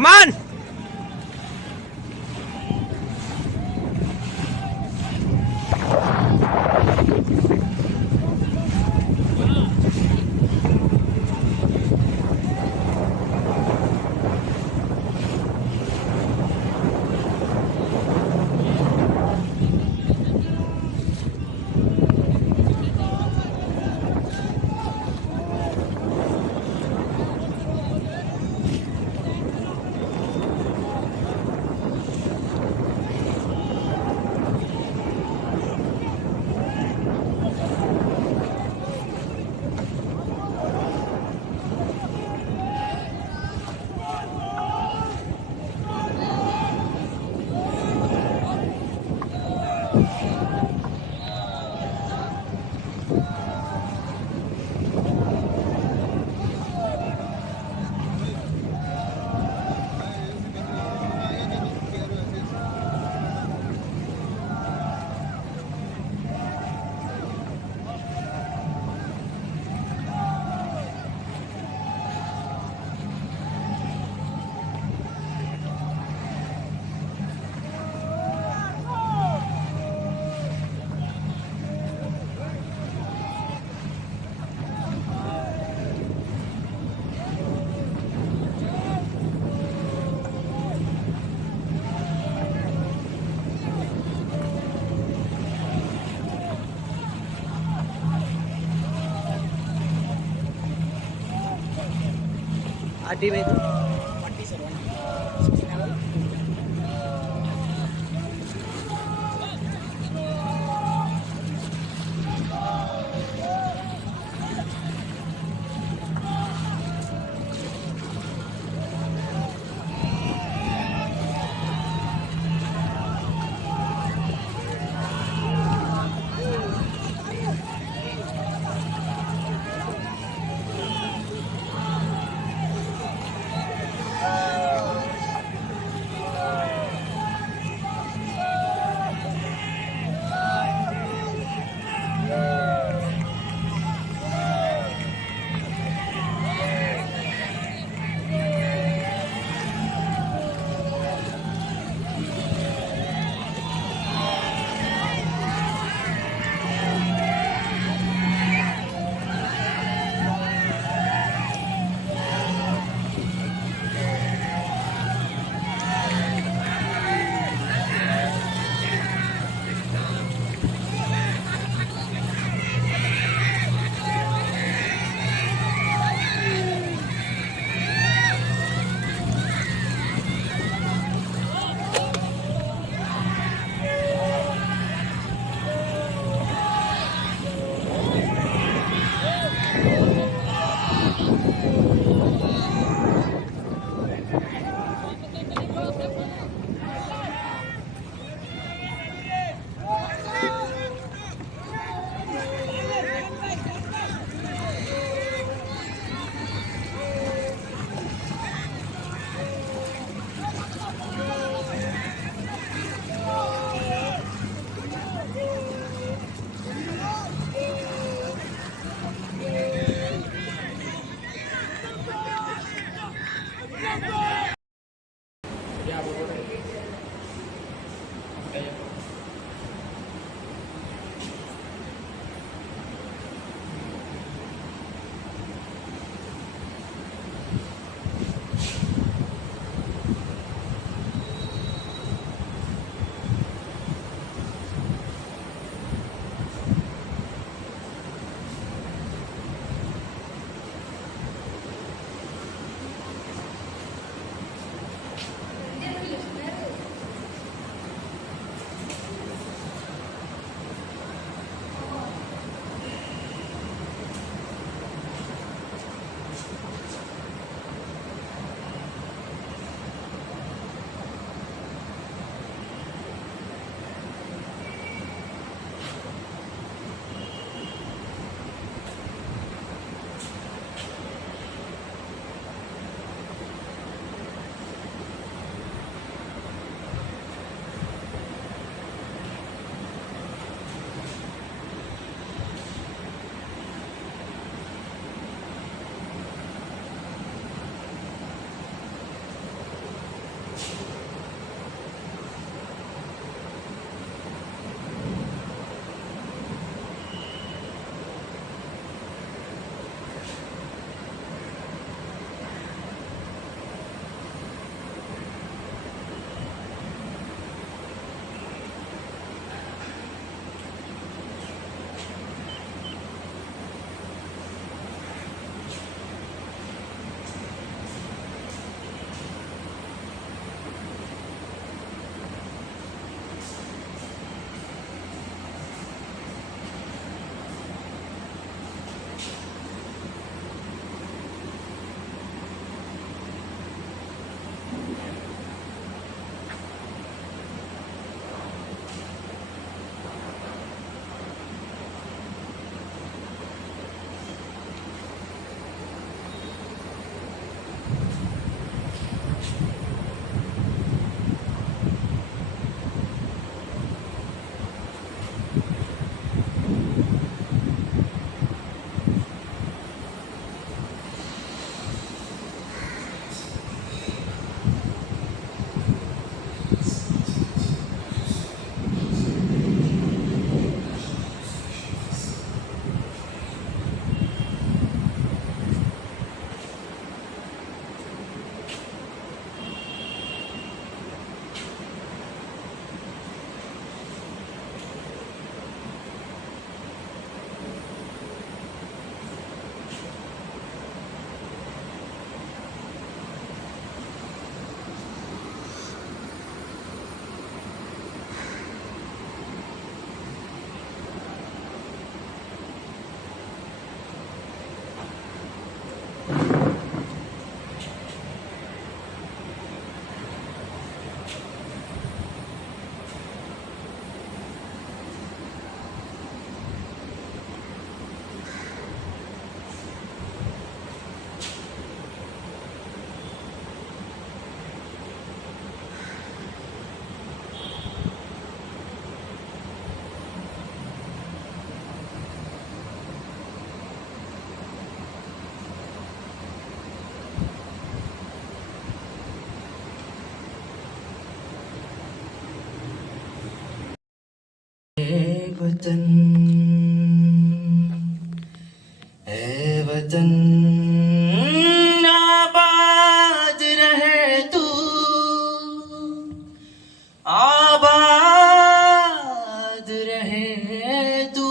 Come on! आटी में वतन ए वतन आबाद रहे तू आबाद रहे तू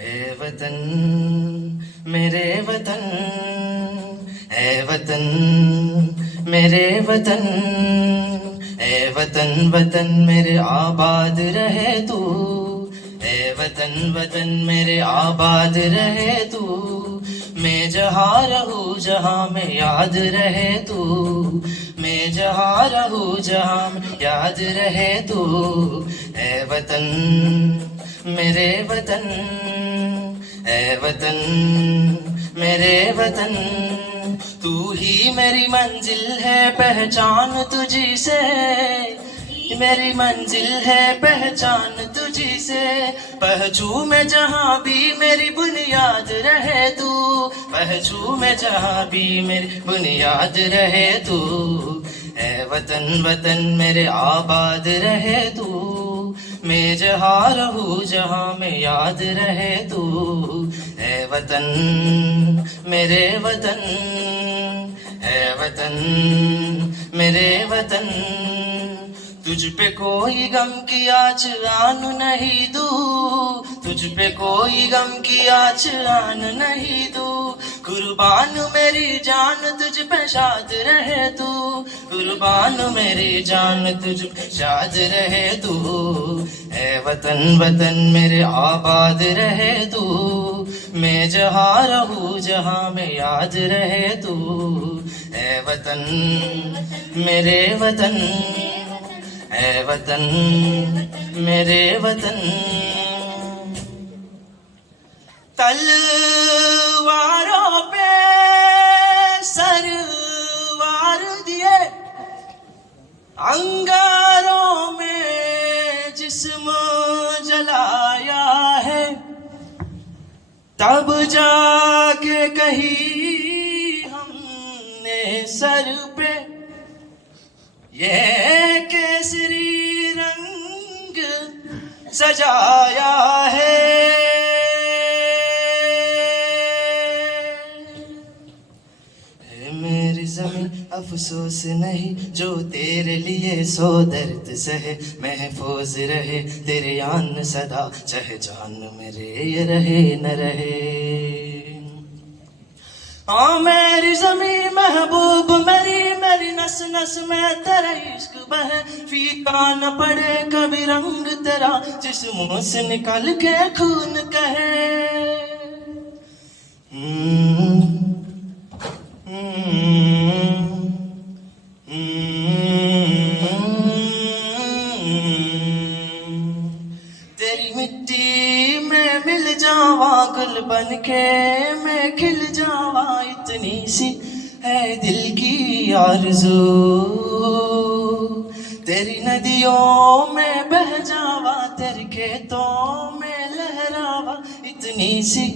ए वतन मेरे वतन ए वतन मेरे वतन ए वतन वतन मेरे आबाद रहे तू ए वतन वतन मेरे आबाद रहे तू मैं जहाँ रहूँ जहाँ में याद रहे तू मैं जहाँ रहूँ जहाँ में याद रहे तू ए वतन मेरे वतन ए वतन मेरे वतन तू ही मेरी मंजिल है पहचान तुझी से मेरी मंजिल है पहचान तुझी से पहुँचू मैं जहाँ भी मेरी बुनियाद रहे तू पहुँचू मैं जहाँ भी मेरी बुनियाद रहे तू ए वतन वतन मेरे आबाद रहे तू मैं जहाँ रहूँ जहाँ में याद रहे तू ए वतन मेरे वतन ए वतन मेरे वतन तुझ पे कोई गम की आँच आन नहीं दू तुझ पे कोई गम की आँच आन नहीं दू कुर्बान मेरी जान तुझ पे शाद रहे तू कुर्बान मेरी जान तुझ पे शाद रहे तू ए वतन वतन मेरे आबाद रहे तू मैं जहाँ रहूँ जहाँ में याद रहे तू ए वतन मेरे वतन ए वतन मेरे वतन तलवारों पे सरवार दिए अंगारों में जिस्म जलाया है तब जाके कहीं हमने सर पे ये केसरी रंग सजाया है मेरी ज़मीन अफसोस नहीं जो तेरे लिए सो दर्द सहे महफूज रहे तेरे आन सदा चाहे जान मेरे ये रहे न रहे हाँ मेरी ज़मीन महबूब मेरी मेरी नस नस में तेरा इश्क बहे फीका न पड़े कभी रंग तेरा जिस्म से निकल के खून कहे तेरी मिट्टी में मिल जावा गुल बन के मैं खिल जावा इतनी सी है दिल की आरज़ू तेरी नदियों में बह जावा तेरे खेतों में लहरावा इतनी सी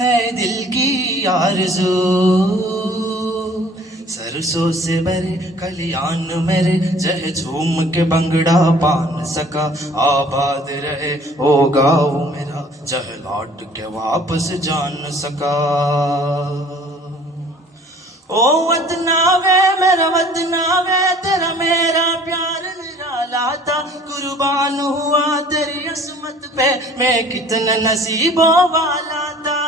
है दिल की आरज़ू सरसों से भरे कलियान मेरे जह झूम के बंगड़ा पान सका आबाद रहे ओ गाँव मेरा जह लौट के वापस जान सका ओ वतना वे मेरा वतना वे तेरा मेरा प्यार निराला था कुर्बान हुआ तेरी असमत पे मैं कितना नसीबों वाला था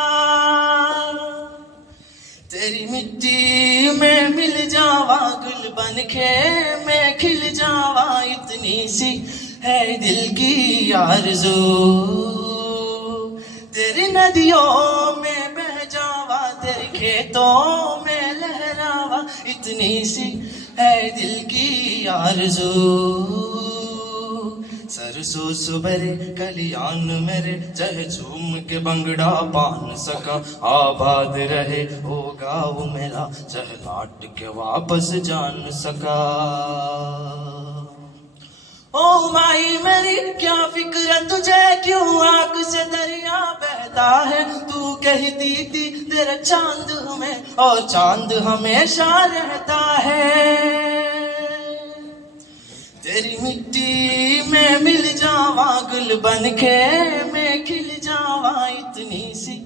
तेरी मिट्टी में मिल जावा गुल बन के मैं खिल जावा इतनी सी है दिल की आरज़ू तेरी नदियों में बह जावा तेरे खेतों में लहरावा इतनी सी है दिल की आरज़ू सरसों सुबरे कलियान मेरे जह झूम के बंगड़ा पान सका आबाद रहे ओ गाँव मेरा जह लौट के वापस जान सका ओ माई मेरी क्या फिक्र तुझे क्यों आंख से दरिया बहता है तू कहती थी तेरा चांद हमें और चांद हमेशा रहता है तेरी मिट्टी में मिल जावा गुल बन के मैं खिल जावा इतनी सी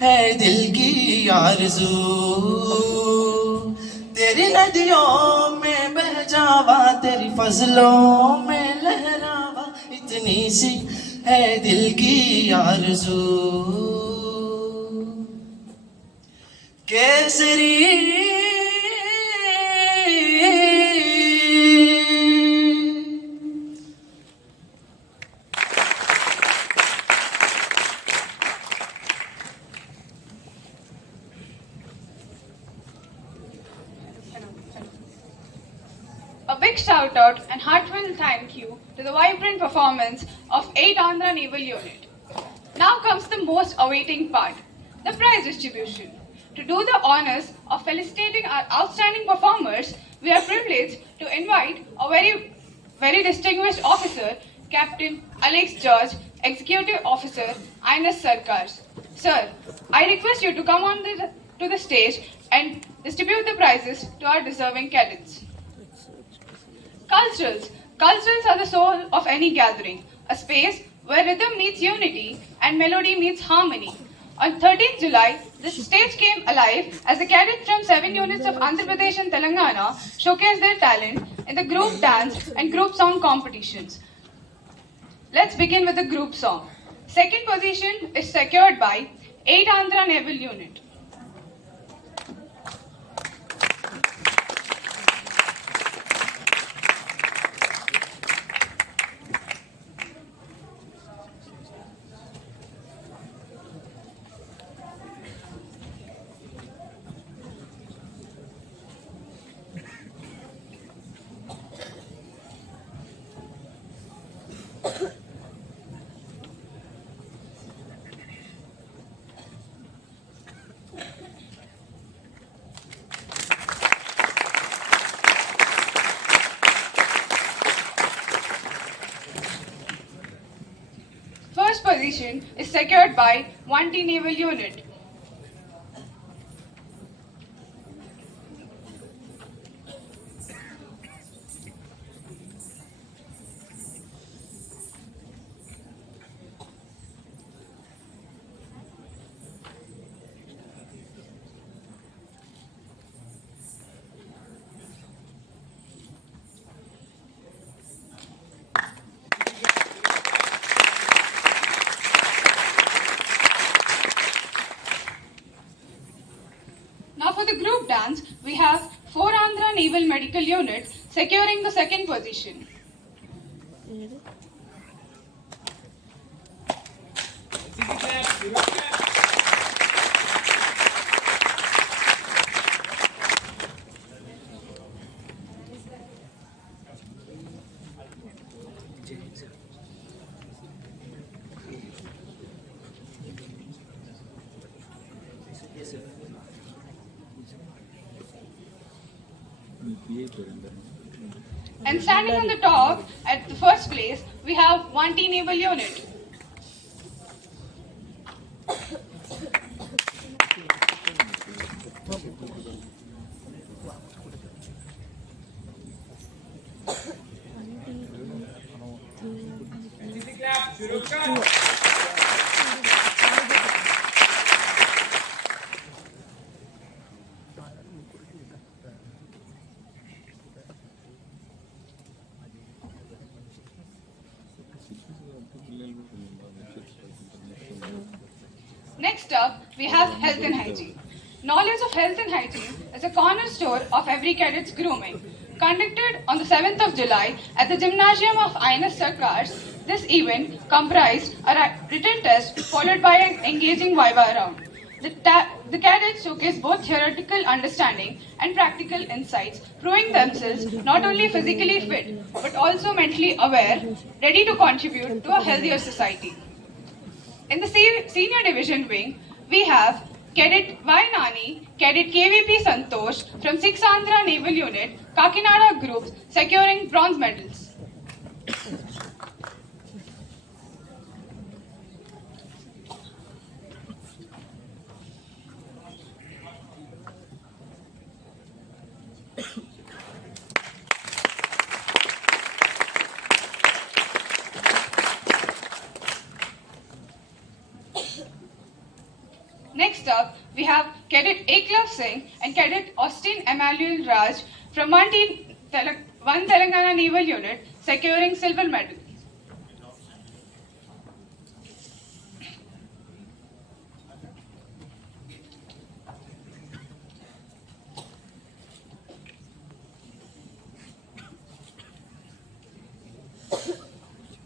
है दिल की आरज़ू तेरी नदियों में बह जावा तेरी फजलों में लहरावा इतनी सी है दिल की आरज़ू Kesari A big shout out and heartfelt thank you to the vibrant performance of 8 Andhra Naval Unit. Now comes the most awaiting part, the prize distribution. To do the honors of felicitating our outstanding performers, we are privileged to invite a very distinguished officer, Captain Alex George, Executive Officer, INS Sarkars. Sir, I request you to come to the stage and distribute the prizes to our deserving cadets. Culturals. Culturals are the soul of any gathering, a space where rhythm meets unity and melody meets harmony. On 13th July, the stage came alive as the cadets from 7 units of Andhra Pradesh and Telangana showcased their talent in the group dance and group song competitions. Let's begin with the group song. Second position is secured by 8 Andhra Naval Unit. First position is secured by 1T Naval Unit. Now for the group dance, we have 4 Andhra Naval Medical Unit securing the second position. And standing on the top at the first place, we have 1T Naval Unit. Next up, we have health and hygiene. Knowledge of health and hygiene is a cornerstone of every cadet's grooming. Conducted on the 7th of July at the gymnasium of INS Sarkars, this event comprised a written test followed by an engaging viva round. The cadets showcased both theoretical understanding and practical insights, proving themselves not only physically fit but also mentally aware, ready to contribute to a healthier society. In the senior division wing, we have Cadet Y. Nani, Cadet KVP Santosh from 6 Andhra Naval Unit, Kakinada groups securing bronze medals. Next up, we have Cadet Eklav Singh and Cadet Austin Emmanuel Raj from 1 Telangana Naval Unit, securing silver medal.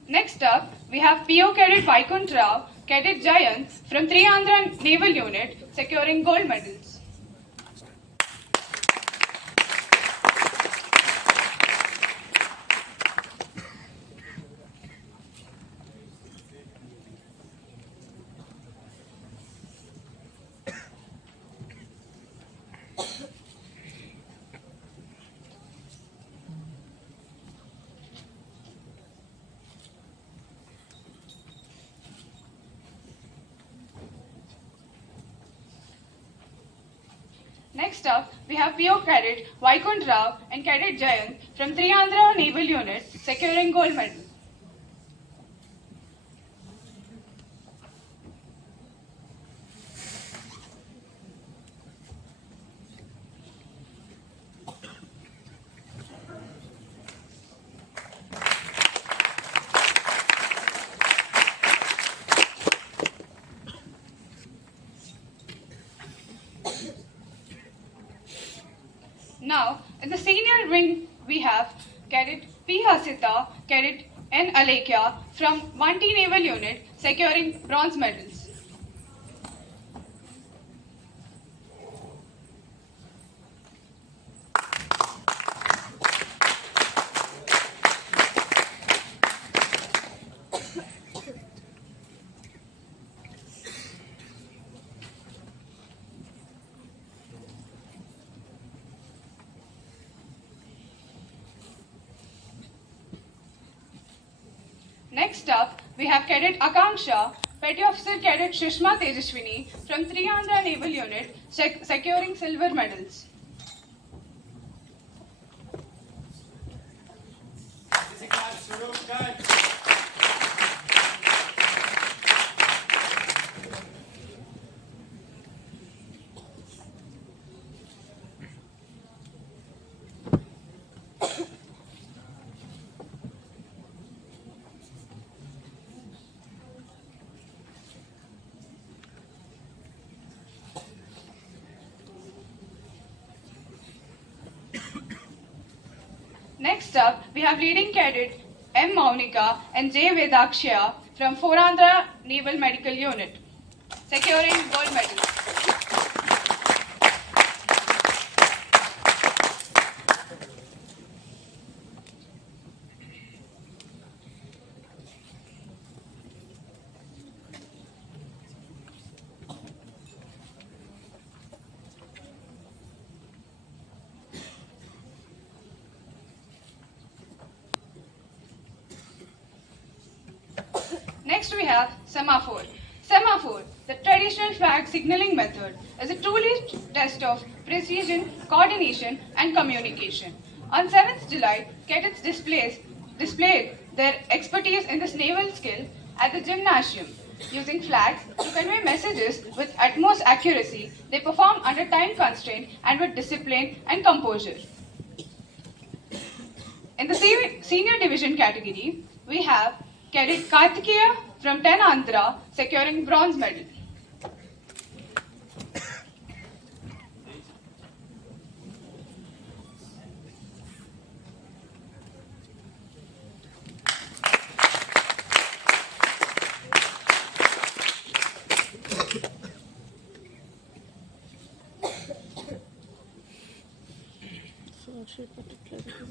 Next up, we have PO Cadet Vaikunt Rao, Cadet Jayant from Triandhra Naval Unit, securing gold medals. Next up, we have PO Cadet Vaikunt Rao and Cadet Jayant from Triandhra Naval Unit, securing gold medal. Now, in the senior wing, we have Cadet P. Hasita, Cadet N. Alekia from 1T Naval Unit, securing bronze medals. Next up, we have Cadet Akanksha, Petty Officer Cadet Shushma Tejashwini from Triandhra Naval Unit, securing silver medals. Next up, we have leading cadet M. Maunika and J. Vedakshya from Forandhra Naval Medical Unit, securing gold medals. Next we have semaphore. Semaphore, the traditional flag signaling method, is a truly test of precision, coordination and communication. On 7th July, cadets displayed their expertise in this naval skill at the gymnasium. Using flags to convey messages with utmost accuracy, they perform under time constraint and with discipline and composure. In the senior division category, we have Cadet Kartikeya from 10 Andhra securing bronze medal.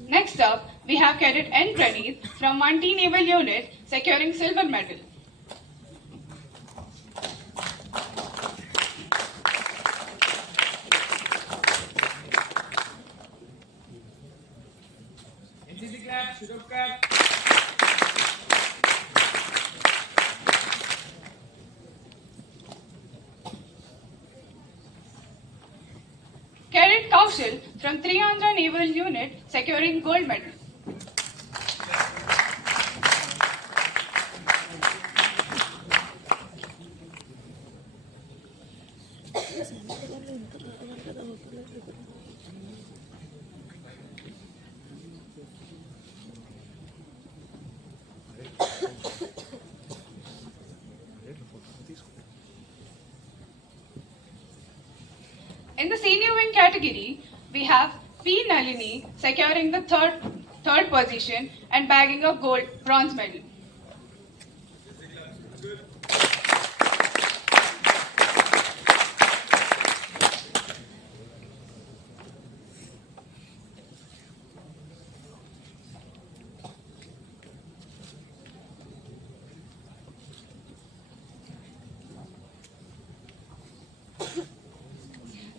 Next up, we have Cadet N. Praneeth from 1T Naval Unit securing silver medal. Cadet Kaushal from Triandhra Naval Unit securing gold medal. In the senior wing category, we have P. Nalini securing the third position and bagging a bronze medal.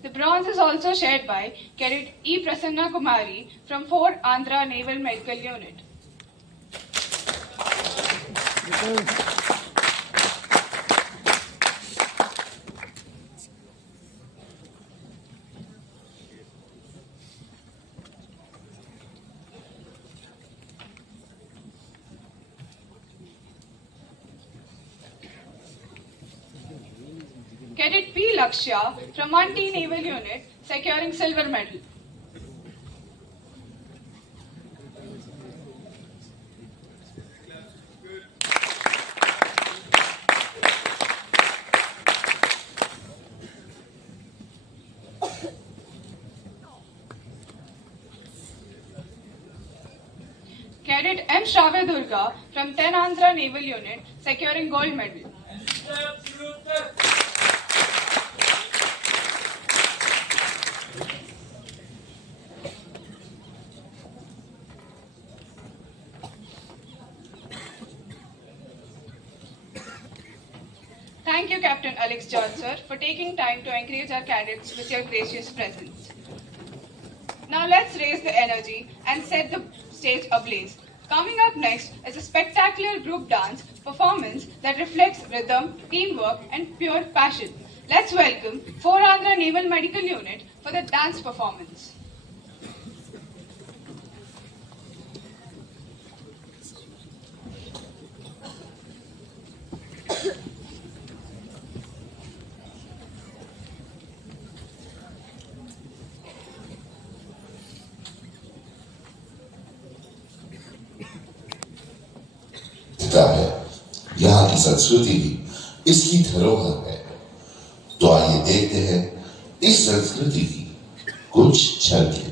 The bronze is also shared by Cadet E. Prasanna Kumari from 4 Andhra Naval Medical Unit. Cadet P. Lakshya from 1T Naval Unit securing silver medal. Cadet M. Shravya Durga from 10 Andhra Naval Unit securing gold medal. Thank you, Captain Alex George, sir, for taking time to encourage our cadets with your gracious presence. Now let's raise the energy and set the stage ablaze. Coming up next is a spectacular group dance performance that reflects rhythm, teamwork, and pure passion. Let's welcome 4 Andhra Naval Medical Unit for the dance performance. है यहाँ की संस्कृति ही इसकी धरोहर है। तो आइए देखते हैं इस संस्कृति की कुछ झलकें।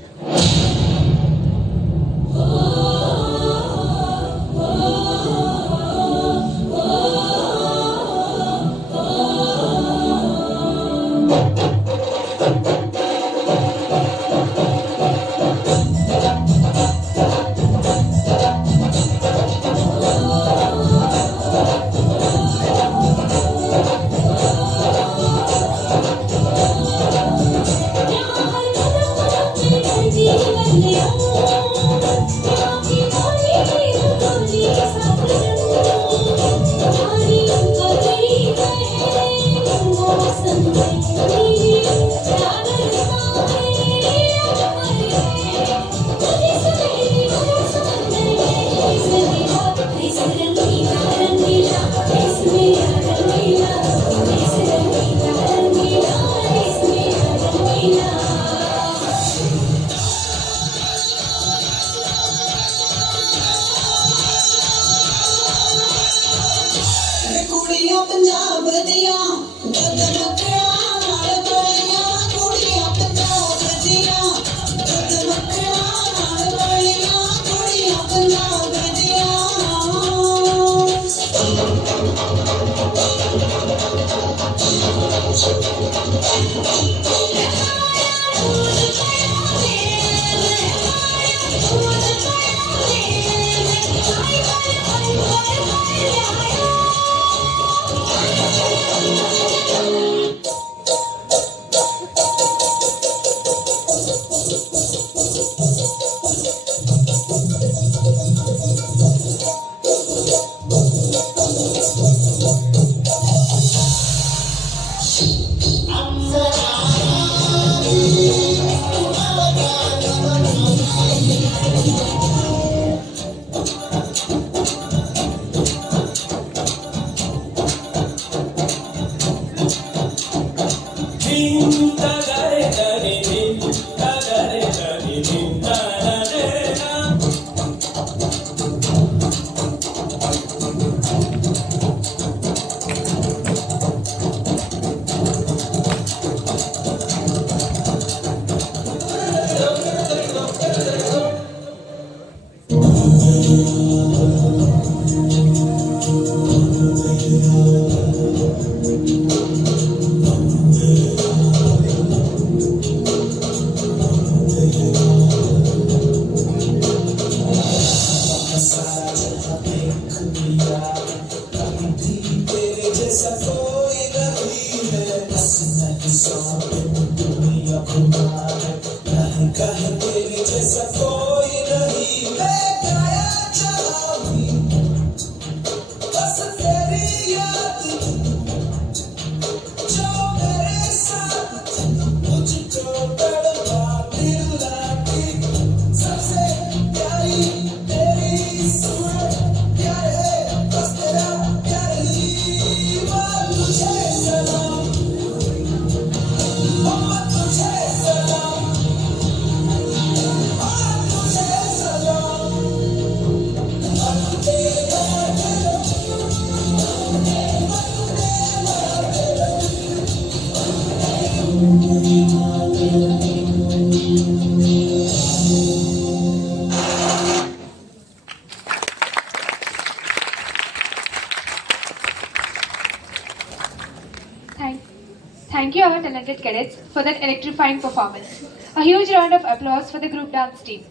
Thank you, our talented cadets, for that electrifying performance. A huge round of applause for the group dance team.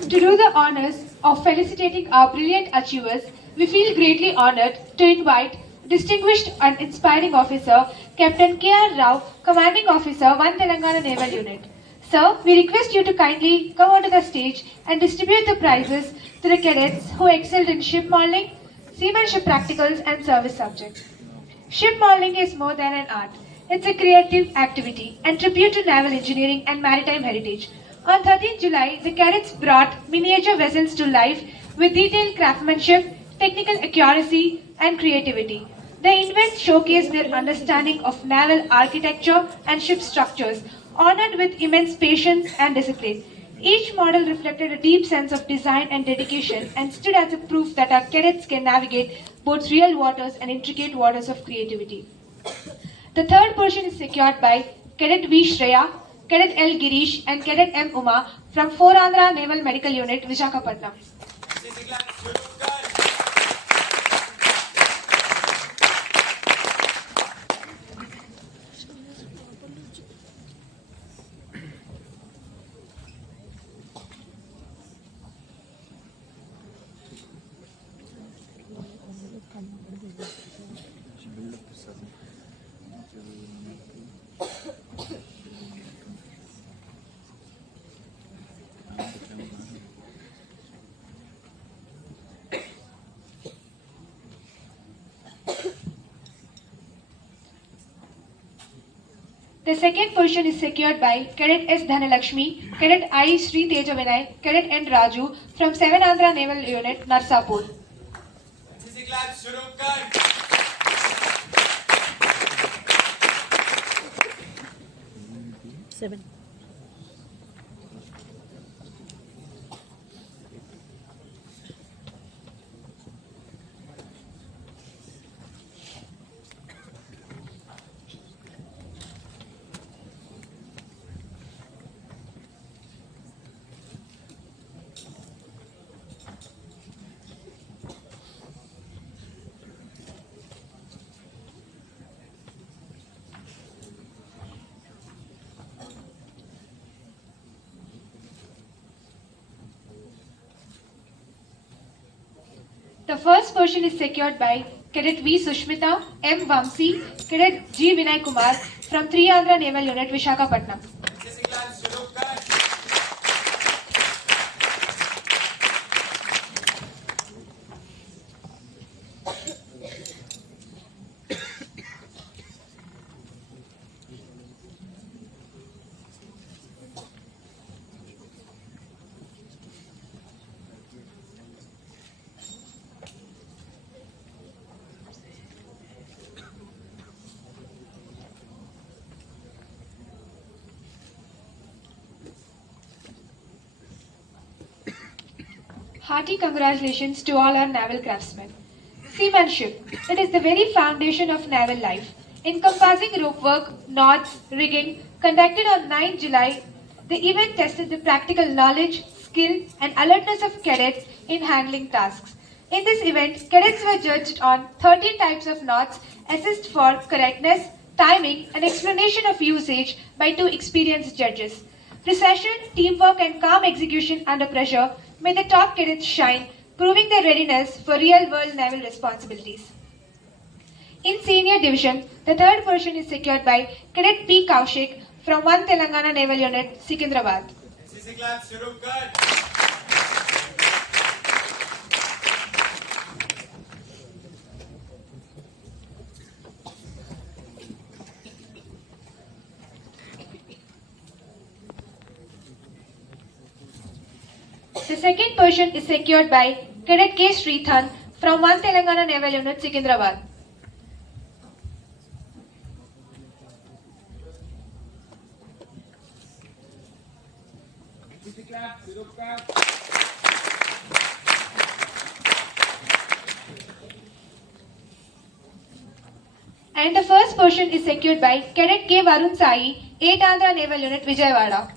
To do the honors of felicitating our brilliant achievers, we feel greatly honored to invite distinguished and inspiring officer Captain K.R. Rao, Commanding Officer 1 Telangana Naval Unit. Sir, we request you to kindly come onto the stage and distribute the prizes to the cadets who excelled in ship modeling, seamanship practicals and service subjects. Ship modeling is more than an art. It's a creative activity and tribute to naval engineering and maritime heritage. On 13th July, the cadets brought miniature vessels to life with detailed craftsmanship, technical accuracy, and creativity. The event showcased their understanding of naval architecture and ship structures, honored with immense patience and discipline. Each model reflected a deep sense of design and dedication and stood as a proof that our cadets can navigate both real waters and intricate waters of creativity. The third portion is secured by Cadet V. Shreya, Cadet L. Girish, and Cadet M. Uma from 4 Andhra Naval Medical Unit, Visakhapatnam. The second position is secured by Cadet S. Dhanalakshmi, Cadet I. Sri Teja Vinay, Cadet N. Raju from 7 Andhra Naval Unit, Narsapur. Seven. The first position is secured by Cadet V. Sushmita, M. Vamsi, Cadet G. Vinay Kumar from 3 Andhra Naval Unit, Visakhapatnam. Hearty congratulations to all our naval craftsmen. Seamanship. It is the very foundation of naval life. Encompassing rope work, knots, rigging, conducted on 9 July, the event tested the practical knowledge, skill, and alertness of cadets in handling tasks. In this event, cadets were judged on 13 types of knots, assessed for correctness, timing, and explanation of usage by 2 experienced judges. Precision, teamwork, and calm execution under pressure May the top cadets shine, proving their readiness for real-world naval responsibilities. In senior division, the third position is secured by Cadet P. Kaushik from 1 Telangana Naval Unit, Secunderabad. NCC class शुरू कर. The second position is secured by Cadet K. Srithan from 1 Telangana Naval Unit, Secunderabad. NCC class शुरू कर. And the first position is secured by Cadet K. Varun Sai, 8 Andhra Naval Unit, Vijayawada.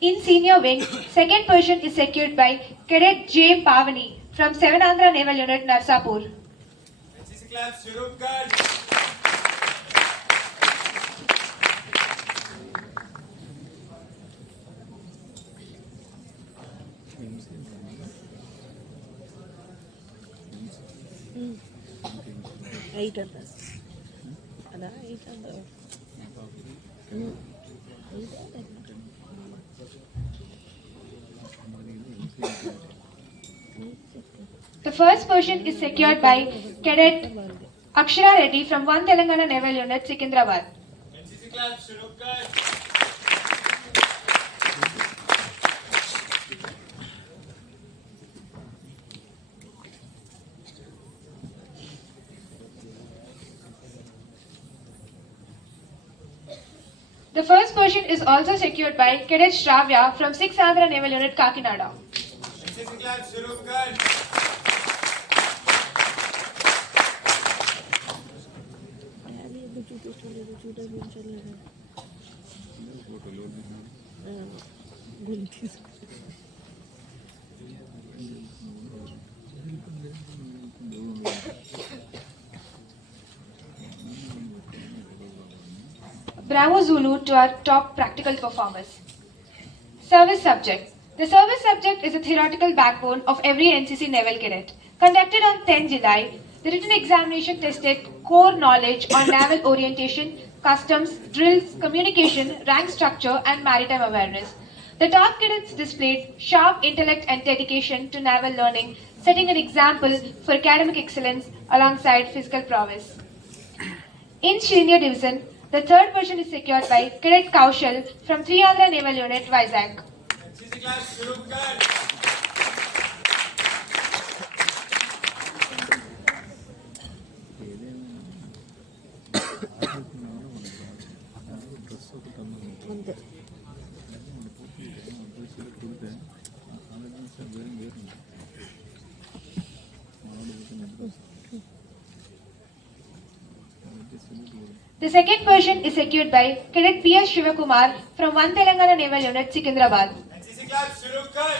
In senior wing, second position is secured by Cadet J. Pavani from 7 Andhra Naval Unit, Narsapur. NCC class शुरू कर. The first position is secured by Cadet Akshara Reddy from 1 Telangana Naval Unit, Secunderabad. NCC class शुरू कर. The first position is also secured by Cadet Shravya from 6 Andhra Naval Unit, Kakinada. NCC class शुरू कर. Bravo Zulu to our top practical performers. Service subject. The service subject is a theoretical backbone of every NCC naval cadet. Conducted on 10 July, the written examination tested core knowledge on naval orientation, customs, drills, communication, rank structure, and maritime awareness. The top cadets displayed sharp intellect and dedication to naval learning, setting an example for academic excellence alongside physical prowess. In senior division, the third position is secured by Cadet Kaushal from 3 Andhra Naval Unit, Vizag. NCC class शुरू कर. The second position is secured by Cadet P.S. Shivakumar from 1 Telangana Naval Unit, Secunderabad. NCC class शुरू कर.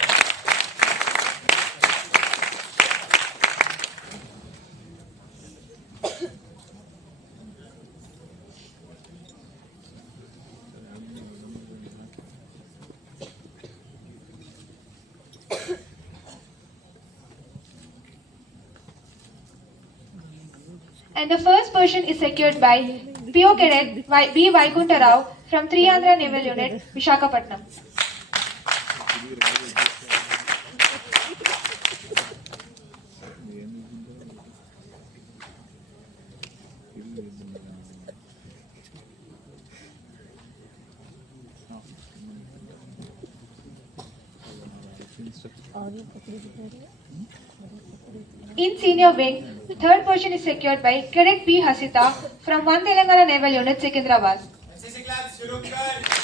And the first position is secured by PO Cadet B. Vaikunta Rao from 3 Andhra Naval Unit, Vishakhapatnam. In senior wing, the third position is secured by Cadet P. Hasita from 1 Telangana Naval Unit, Secunderabad. NCC class शुरू कर.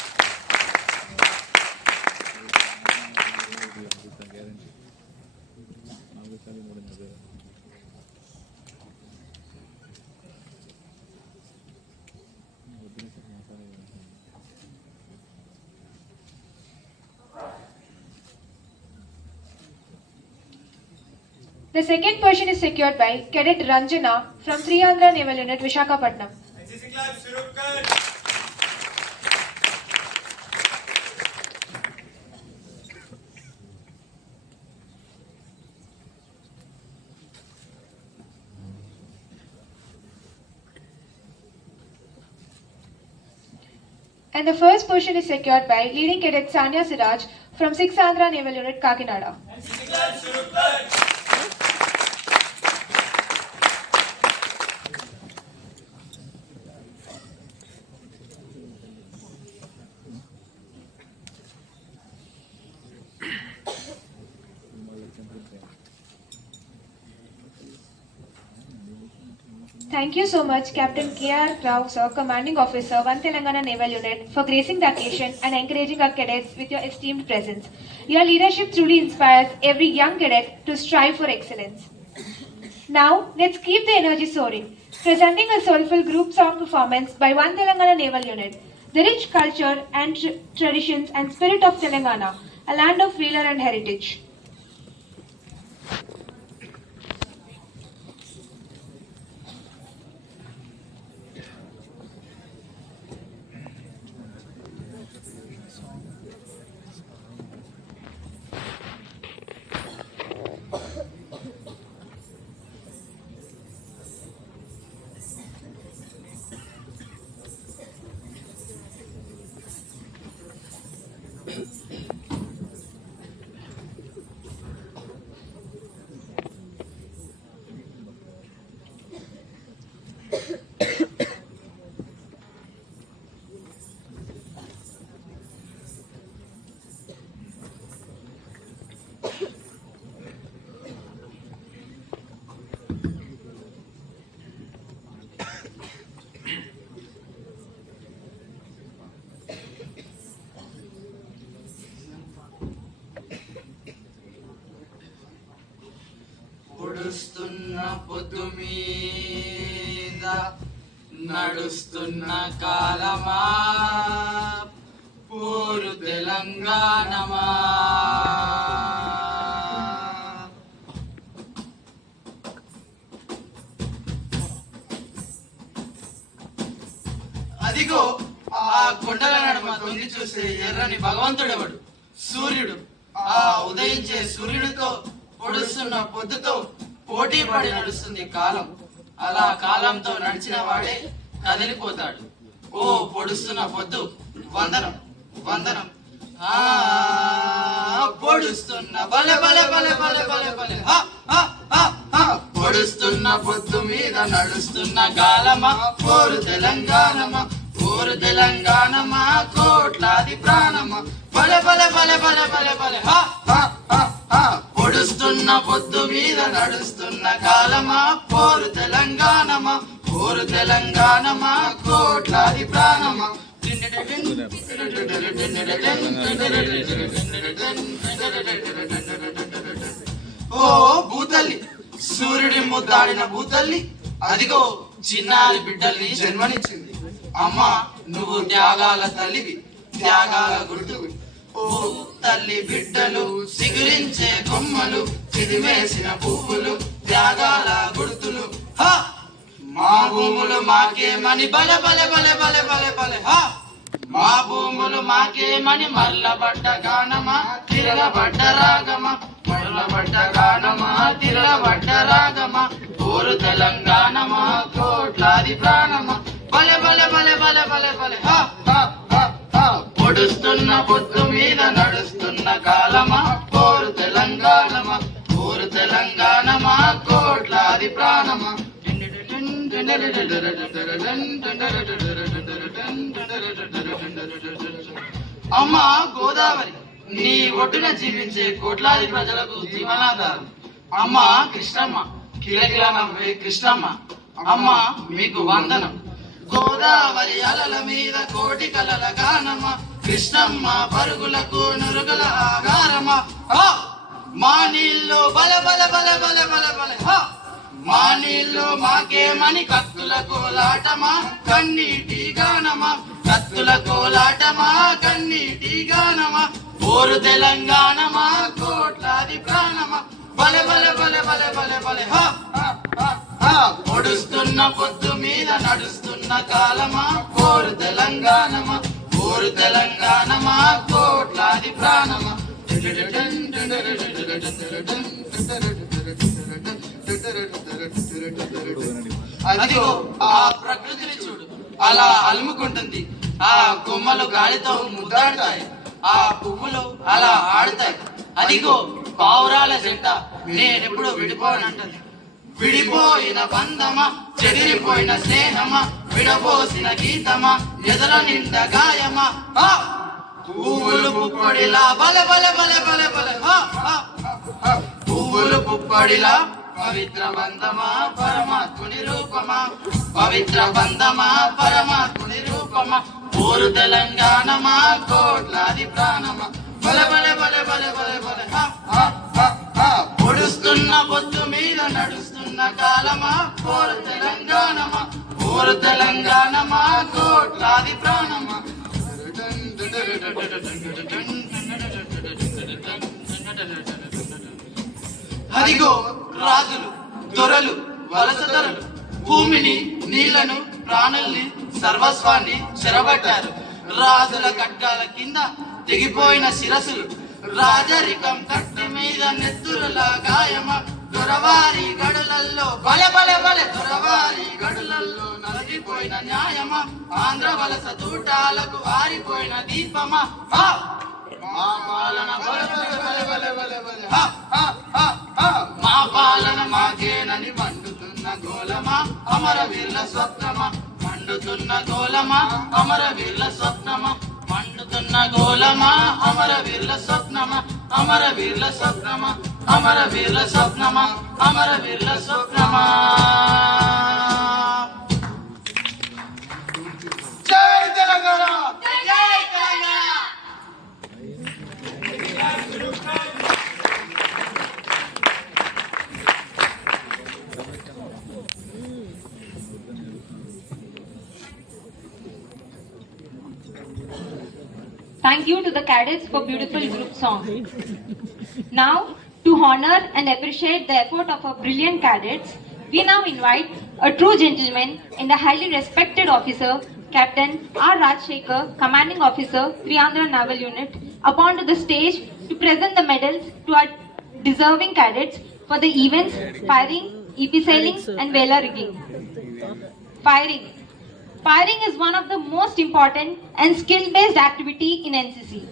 The second position is secured by Cadet Ranjana from Sri Andhra Naval Unit, Visakhapatnam. NCC class शुरू कर And the first position is secured by leading cadet Sanya Siraj from 6th Andhra Naval Unit, Kakinada. NCC class शुरू कर Thank you so much, Captain K.R. Rao, sir, Commanding Officer, 1 Telangana Naval Unit, for gracing the occasion and encouraging our cadets with your esteemed presence. Your leadership truly inspires every young cadet to strive for excellence. Now, let's keep the energy soaring, presenting a soulful group song performance by 1 Telangana Naval Unit. The rich culture and traditions and spirit of Telangana, a land of valor and heritage. పొడుస్తున్న పొద్దు మీద నడుస్తున్న కాలమా పోరు తెలంగాణమా అదిగో ఆ కొండల నడుమ తొంగి చూసే ఎర్రని భగవంతుడెవడు సూర్యుడు ఆ ఉదయించే సూర్యుడితో పొడుస్తున్న పొద్దుతో పోటీ పడి నడుస్తుంది కాలం అలా కాలంతో నడిచిన వాడే కదిలిపోతాడు ఓ పొడుస్తున్న పొద్దు వందనం వందనం ఆ పొడుస్తున్న బలె బలె బలె బలె బలె బలె పొడుస్తున్న పొద్దు మీద నడుస్తున్న కాలమా పోరు తెలంగాణమా పోరు తెలంగాణమా కోట్లాది ప్రాణమా బలె బలె బలె బలె బలె బలె పొడుస్తున్న పొద్దు మీద నడుస్తున్న కాలమా పోరు తెలంగాణమా పోరు తెలంగాణమా కోట్లాది ప్రాణమా ఓ భూతల్లి సూర్యుడి ముద్దాడిన భూతల్లి అదిగో చిన్నారి బిడ్డల్ని జన్మనిచ్చింది అమ్మా నువ్వు త్యాగాల తల్లివి త్యాగాల గుర్తువి ఓ తల్లి బిడ్డలు సిగురించే కొమ్మలు చిదివేసిన పువ్వులు త్యాగాల గుర్తులు మా భూములు మాకేమని బలె బలె బలె బలె బలె బలె మా భూములు మాకేమని మల్లబడ్డ గానమా తిరగబడ్డ రాగమా మల్లబడ్డ గానమా తిరగబడ్డ రాగమా పోరు తెలంగాణమా కోట్లాది ప్రాణమా బలె బలె బలె బలె బలె బలె పొడుస్తున్న పొద్దు మీద నడుస్తున్న కాలమా పోరు తెలంగాణమా పోరు తెలంగాణమా కోట్లాది ప్రాణమా అమ్మా గోదావరి నీ ఒడ్డున జీవించే కోట్లాది ప్రజలకు జీవనాధారం అమ్మా కృష్ణమ్మ కిలకిల నవ్వే కృష్ణమ్మ అమ్మ మీకు వందనం గోదావరి అలల మీద కోటి కలల గానమా కృష్ణమ్మ పరుగులకు నురుగుల ఆగారమా మా నీళ్ళు బల బల బల బల బల బల మా నీళ్ళు మాకేమని కత్తుల కోలాటమా కన్నీటి గానమా కత్తుల కోలాటమా కన్నీటి గానమా పోరు తెలంగాణమా కోట్లాది ప్రాణమా బల బల బల బల బల పొడుస్తున్న పొద్దు మీద నడుస్తున్న కాలమా కోరు తెలంగాణమా కోరు తెలంగాణమా కోట్లాది ప్రాణమా అదిగో ఆ ప్రకృతిని చూడు అలా అలుముకుంటుంది ఆ కొమ్మలు గాలితో ముద్దాడుతాయి ఆ పువ్వులు అలా ఆడుతాయి అదిగో పావురాల జంట నేనెప్పుడు విడిపోనంటది విడిపోయిన బంధమా చెదిరిపోయిన స్నేహమా విడబోసిన గీతమా ఎదల నిండా గాయమా ఆ పువ్వులు పుప్పొడిలా బల బల బల బల బల పువ్వులు పుప్పొడిలా పవిత్ర బంధమా పరమాత్ముని రూపమా పవిత్ర బంధమా పరమాత్ముని రూపమా ఊరు తెలంగాణమా కోట్లాది ప్రాణమా బల బల బల బల బల బల పొడుస్తున్న పొద్దు మీద నడుస్తున్న కాలమా కోరు తెలంగాణమా కోరు తెలంగాణమా కోట్లాది ప్రాణమా అదిగో రాజులు దొరలు వలసదొరలు భూమిని నీళ్లను ప్రాణుల్ని సర్వస్వాన్ని చెరబట్టారు రాజుల కట్టాల కింద తెగిపోయిన శిరసులు రాజరికం కట్టె మీద నెత్తురులా గాయమ దొరవారి గడులల్లో బల బల బల దొరవారి గడులల్లో నలిగిపోయిన న్యాయమా ఆంధ్ర వలస తూటాలకు ఆరిపోయిన దీపమా మా పాలన బల బల బల బల బల బల మా పాలన మాకేనని మండుతున్న గోలమా అమరవీరుల స్వప్నమా మండుతున్న గోలమా అమరవీరుల స్వప్నమా మండుతున్న గోలమా అమరవీరుల స్వప్నమా అమరవీరుల స్వప్నమా అమరవీరుల స్వప్నమా అమరవీరుల స్వప్నమా జై తెలంగాణ జై Telangana Thank you to the cadets for beautiful group song. Now, to honor and appreciate the effort of our brilliant cadets, we now invite a true gentleman and a highly respected officer, Captain R. Rajshekhar, Commanding Officer, Triandra Naval Unit, upon to the stage to present the medals to our deserving cadets for the events firing, EP sailing and whaler rigging. Firing. Firing is one of the most important and skill-based activity in NCC.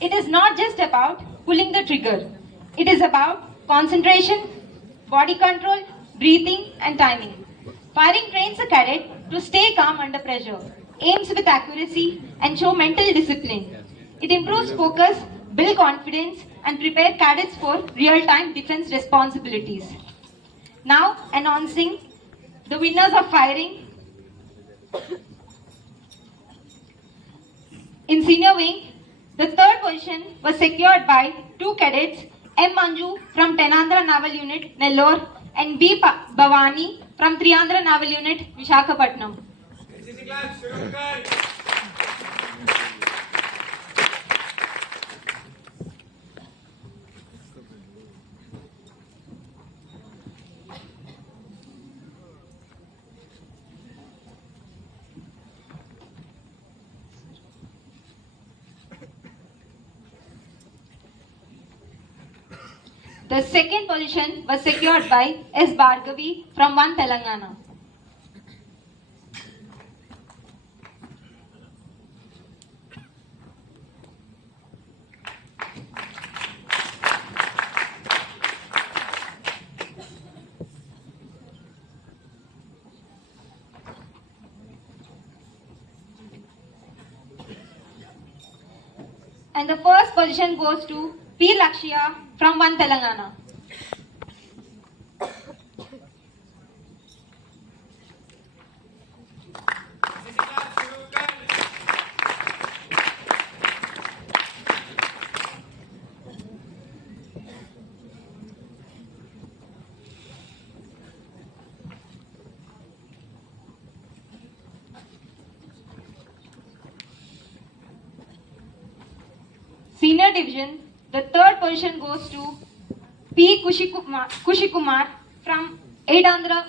It is not just about pulling the trigger. It is about concentration, body control, breathing and timing. Firing trains a cadet to stay calm under pressure, aims with accuracy and show mental discipline. It improves focus, build confidence and prepare cadets for real-time defense responsibilities. Now announcing the winners of firing. In senior wing, the third position was secured by two cadets, M. Manju from Tenandra Naval Unit, Nellore, and B. Bhavani from Triandra Naval Unit, Visakhapatnam. NCC clap शुरू कर The second position was secured by S. Bhargavi from One Telangana. And the first position goes to P. Lakshya from One Telangana. NCC clap शुरू कर Senior division, the third position goes to P. Kushikumar from 8 Andhra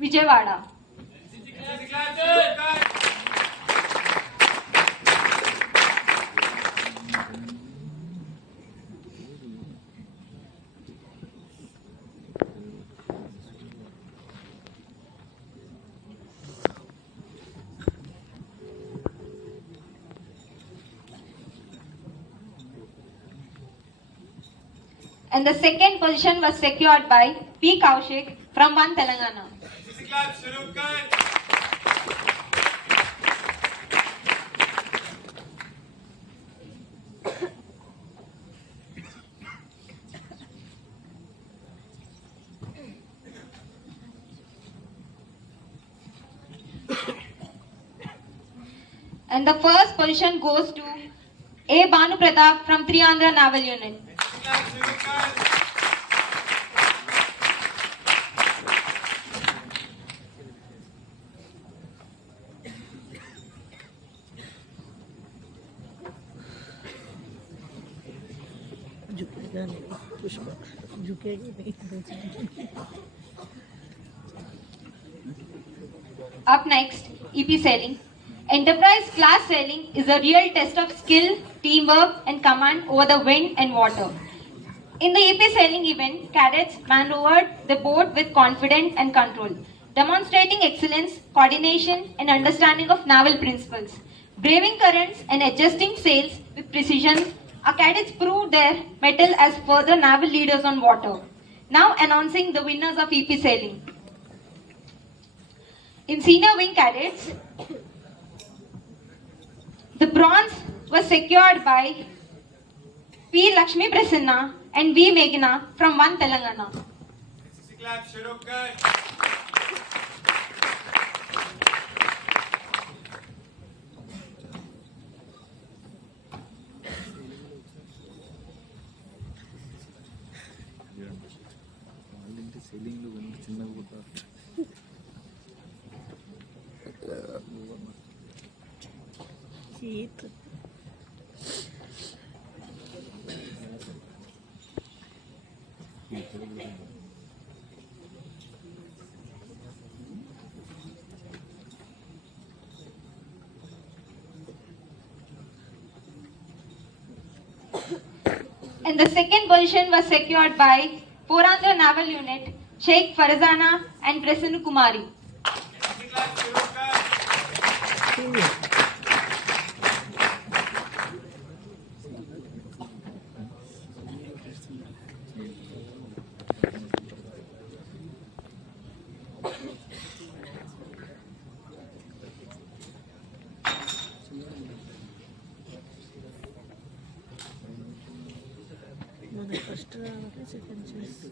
Vijayawada. NCC class Shurukar. And the second position was secured by P. Kaushik from One Telangana. NCC class Shurukar. And the first position goes to A. Banu Pratap from Triandra Naval Unit. NCC class Shurukar. झुकेगा नहीं पुष्पा झुकेगी नहीं Up next, EP sailing. Enterprise class sailing is a real test of skill, teamwork, and command over the wind and water. In the EP sailing event, cadets maneuvered the boat with confidence and control, demonstrating excellence, coordination, and understanding of naval principles. Braving currents and adjusting sails with precision, our cadets proved their mettle as further naval leaders on water. Now announcing the winners of EP sailing. In senior wing cadets, the bronze was secured by P. Lakshmi Prasanna and V. Meghna from One Telangana. NCC class Shurukar. शीत And the second position was secured by Porandra Naval Unit, Sheikh Farzana and Prasanna Kumari. NCC class Shurukar. మన first రావాలి second చేసి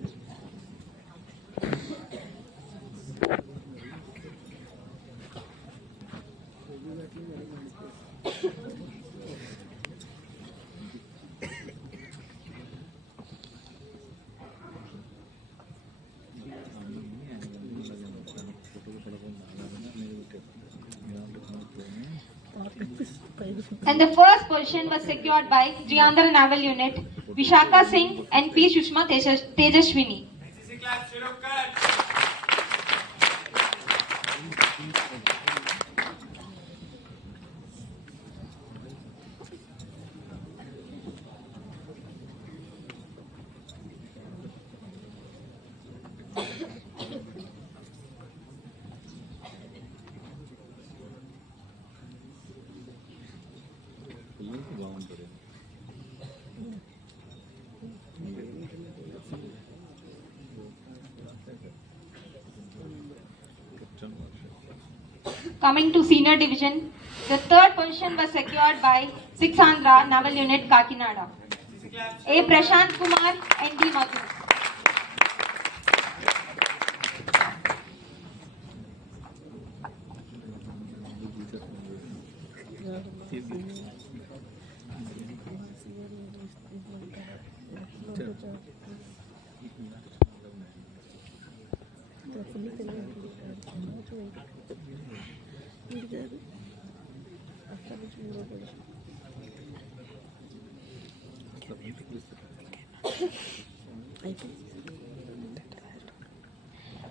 And the first position was secured by Triandra Naval Unit, Vishaka Singh and P. Shushma Tejashwini. NCC class Shurukar. Coming to senior division, the third position was secured by 6 Andhra Naval Unit, Kakinada. NCC class A. Prashant Kumar and D. Madhu.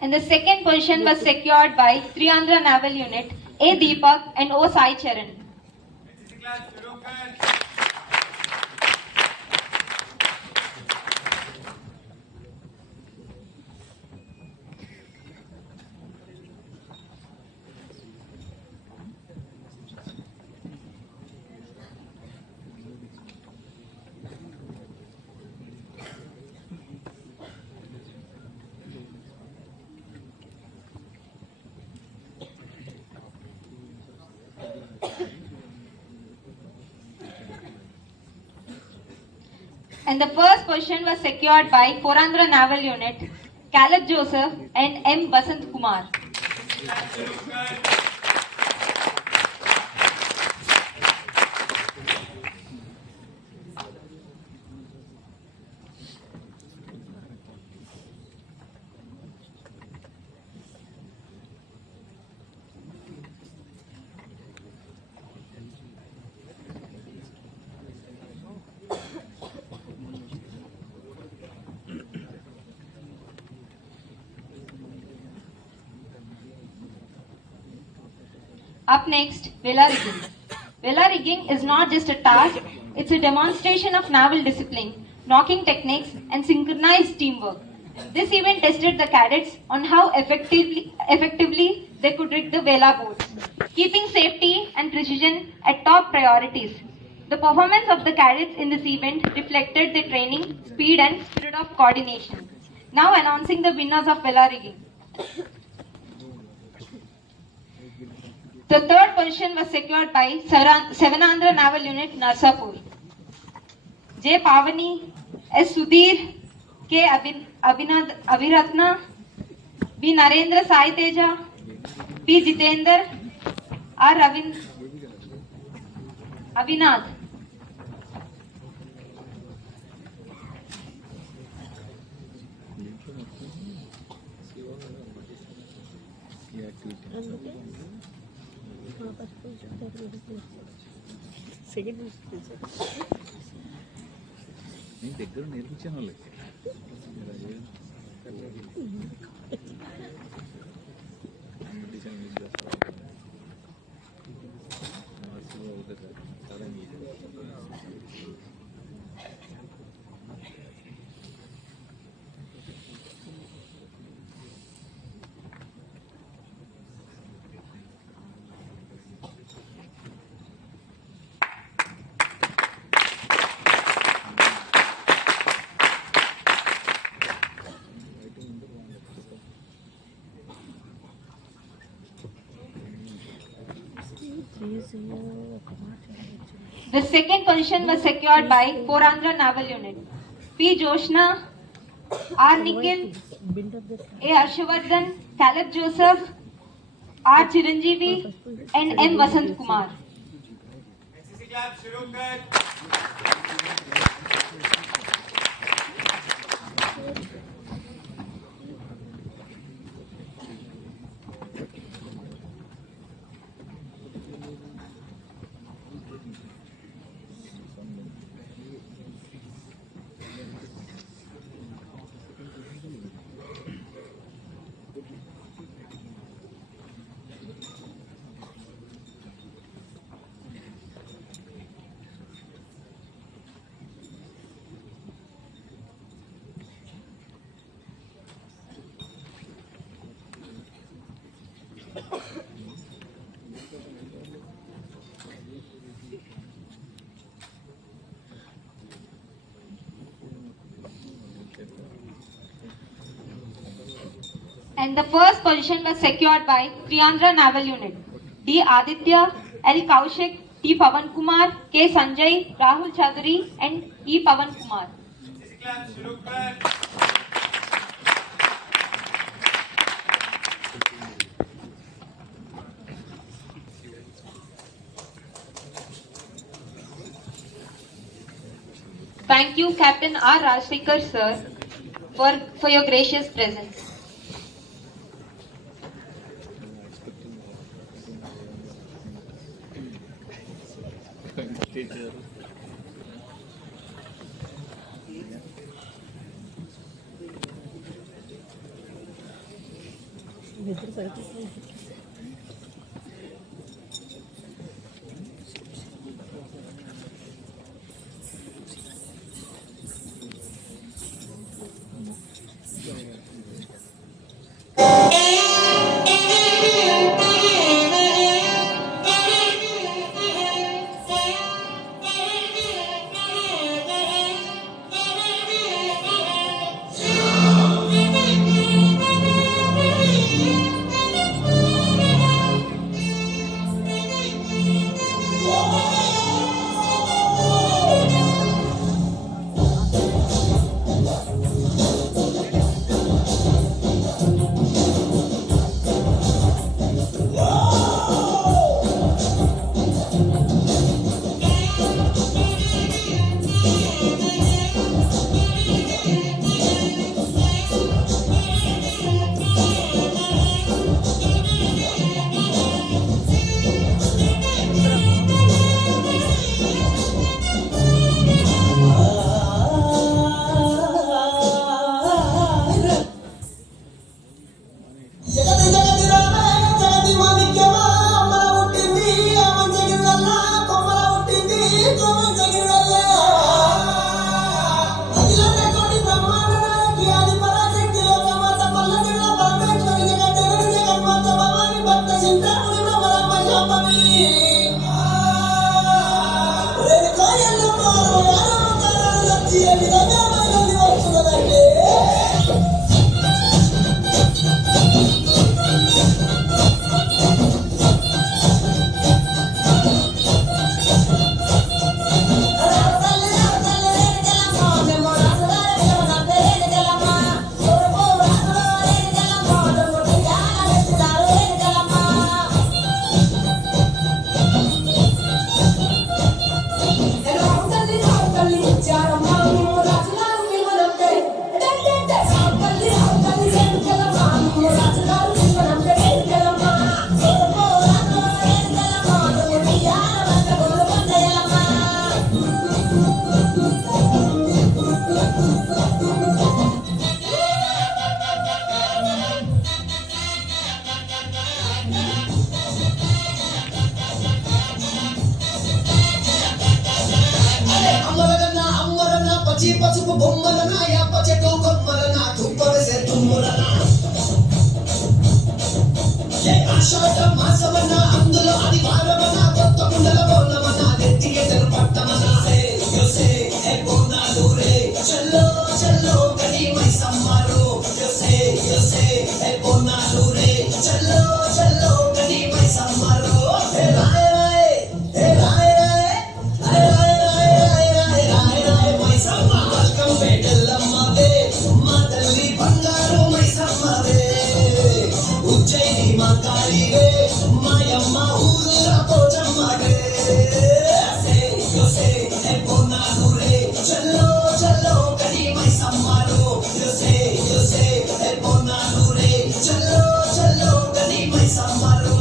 And the second position was secured by Triandra Naval Unit, A. Deepak and O. Sai Charan. NCC clap शुरू कर And the first position was secured by Porandra Naval Unit, Caleb Joseph and M. Basant Kumar. clap शुरू कर Up next, vela rigging. Vela rigging is not just a task, it's a demonstration of naval discipline, knocking techniques, and synchronized teamwork. This event tested the cadets on how effectively they could rig the vela boats, keeping safety and precision at top priorities. The performance of the cadets in this event reflected their training, speed, and spirit of coordination. Now announcing the winners of vela rigging. The third position was secured by Sevanandra Naval Unit, Narsapur. J. Pavani, S. Sudhir, K. Aviratna, B. Narendra Sai Teja, P. Jitender, R. Avinath. అందుకే first position second position నేను దగ్గర నేర్పించాను వాళ్ళకి competition use చేస్తారు మార్క్స్లో అవుతుంది చాలా easy The second position was secured by Porandra Naval Unit. P. Joshna, R. Nikhil, A. Harshavardhan, Caleb Joseph, R. Chiranjeevi, and M. Vasant Kumar. NCC clap शुरू कर And the first position was secured by Triandra Naval Unit. D. Aditya, L. Kaushik, T. Pavan Kumar, K. Sanjay, Rahul Chaudhary, and E. Pavan Kumar. NCC clap शुरू कर Thank you, Captain R. Rajsekhar, sir, for your gracious presence. Teacher ఇద్దరు సరిపోతుంది. పసుపు బొమ్మలన యాప చెట్టు కొమ్మలన తుప్పవేసే తుమ్ములన ఆషాఢ మాసమన అందులో ఆదివారమన కొత్త కుండల బోనమన నెత్తికి తెలు పట్టమన యోసే ఏ బోనాలు రే చల్లో చల్లో కడి మై సమ్మారు యోసే యోసే ఏ బోనాలు రే చల్లో చల్లో కడి మై సమ్మారు హే రాయ్ రాయ్ హే రాయ్ రాయ్ రాయ్ రాయ్ రాయ్ రాయ్ రాయ్ రాయ్ మై సమ్మా వెల్కమ్ బేటల్లమ్మవే మా తల్లి బంగారు మై సమ్మవే ఉజ్జయిని మా కాళీవే మాయమ్మ ఊరుల పోచమ్మవే సే యోసే ఏ బోనాలు రే చల్లో చల్లో కడి మై సమ్మారు యోసే యోసే ఏ బోనాలు రే చల్లో చల్లో కడి మై సమ్మారు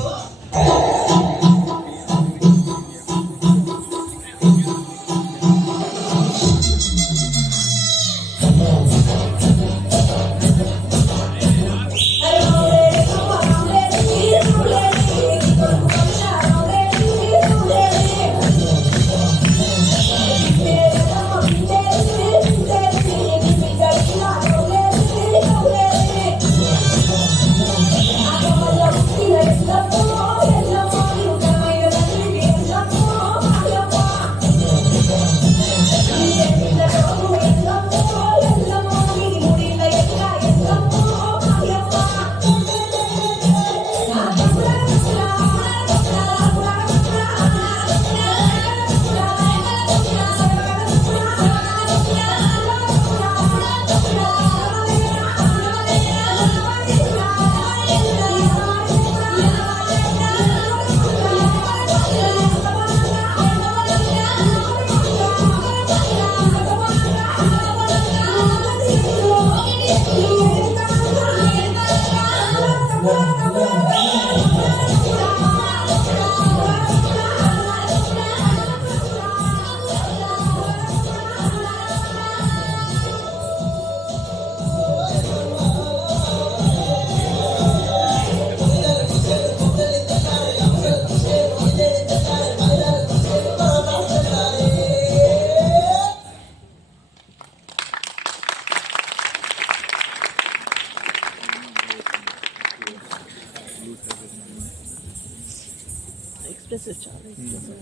ఇంట్రెస్ట్ చాలా interest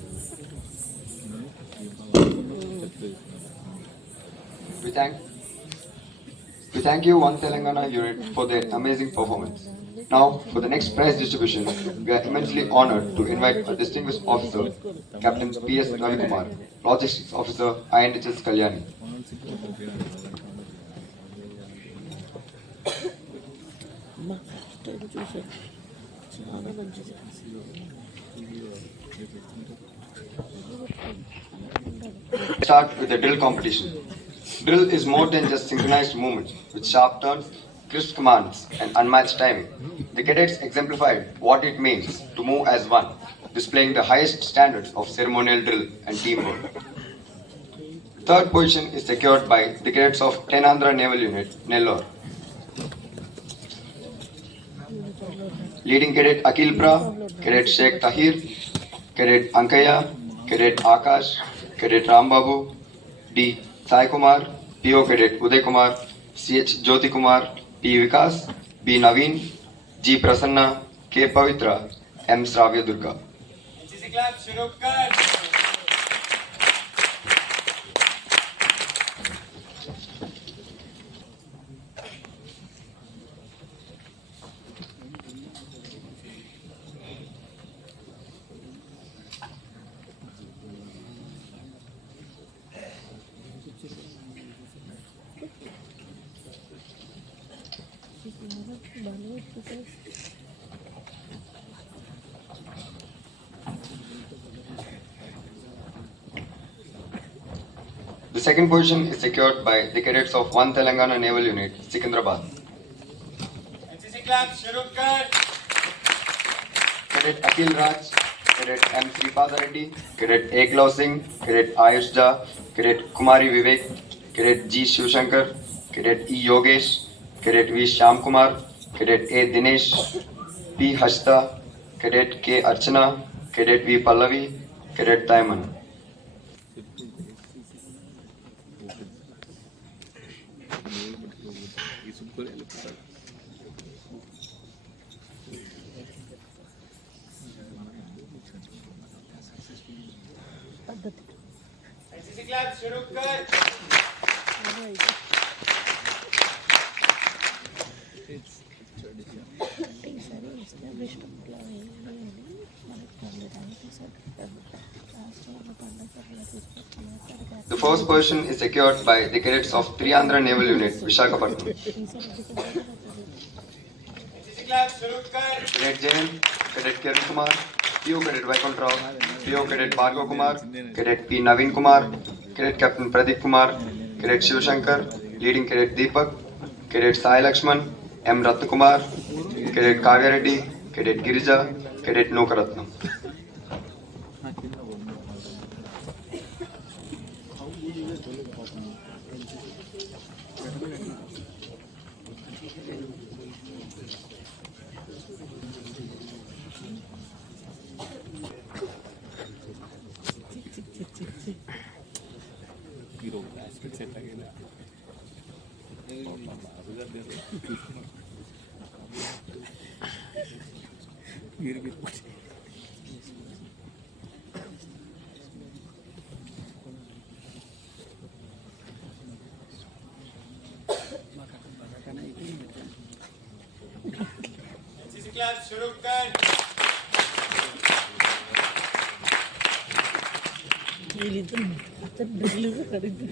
We thank you, One Telangana unit, for their amazing performance. Now, for the next prize distribution, we are immensely honored to invite a distinguished officer, Captain P.S. Ravi Kumar, Logistics Officer, INHS Kalyani. మా first time చూసాను చాలా మంచిది Start with the drill competition. Drill is more than just synchronized movements with sharp turns, crisp commands, and unmatched timing. The cadets exemplified what it means to move as one, displaying the highest standards of ceremonial drill and teamwork. Third position is secured by the cadets of Tenandra Naval Unit, Nellore. Leading cadet Akil Pra, cadet Sheikh Tahir, cadet Ankaya, cadet Akash, cadet Rambabu, D. Sai Kumar, PO cadet Uday Kumar, CH Jyoti Kumar, P. Vikas, B. Naveen, G. Prasanna, K. Pavitra, M. Sravya Durga. HCC club शुरू कर The second position is secured by the cadets of One Telangana Naval Unit, Secunderabad. HCC club शुरू कर Cadet Akil Raj, Cadet M. Sripada Reddy, Cadet Eklav Singh, Cadet Ayush Jha, Cadet Kumari Vivek, Cadet G. Shivshankar, Cadet E. Yogesh, Cadet V. Shyam Kumar, Cadet A. Dinesh, P. Hashta, Cadet K. Archana, Cadet V. Pallavi, Cadet Taiman. HCC club शुरू कर ఈసారి established మనకి పొందడానికి sir రాష్ట్రంలో పండుగ తీసుకొచ్చిన The first position is secured by the cadets of Triandra Naval Unit, Visakhapatnam. HCC club शुरू कर Cadet Jain, Cadet Kiran Kumar, PO Cadet Vaikunth Rao, PO Cadet Bhargav Kumar, Cadet P. Naveen Kumar, Cadet Captain Pradeep Kumar, Cadet Shiv Shankar, Leading Cadet Deepak, Cadet Sai Lakshman, M. Ratnakumar, Cadet Kavya Reddy, Cadet Girija, Cadet Nokaratnam. HCC club शुरू कर వీళ్ళిద్దరు అతను drill అడిగి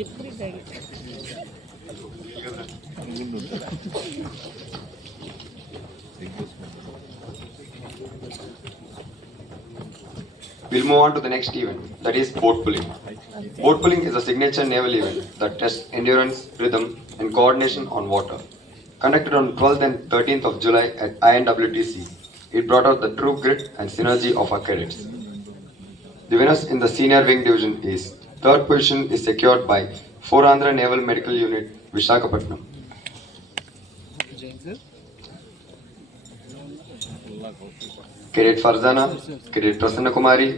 ఎప్పుడు We'll move on to the next event, that is boat pulling. Boat pulling is a signature naval event that tests endurance, rhythm, and coordination on water. Conducted on 12th and 13th of July at INWTC, it brought out the true grit and synergy of our cadets. The winners in the senior wing division is third position is secured by Forandhra Naval Medical Unit, Visakhapatnam. Cadet Farzana, Cadet Prasanna Kumari,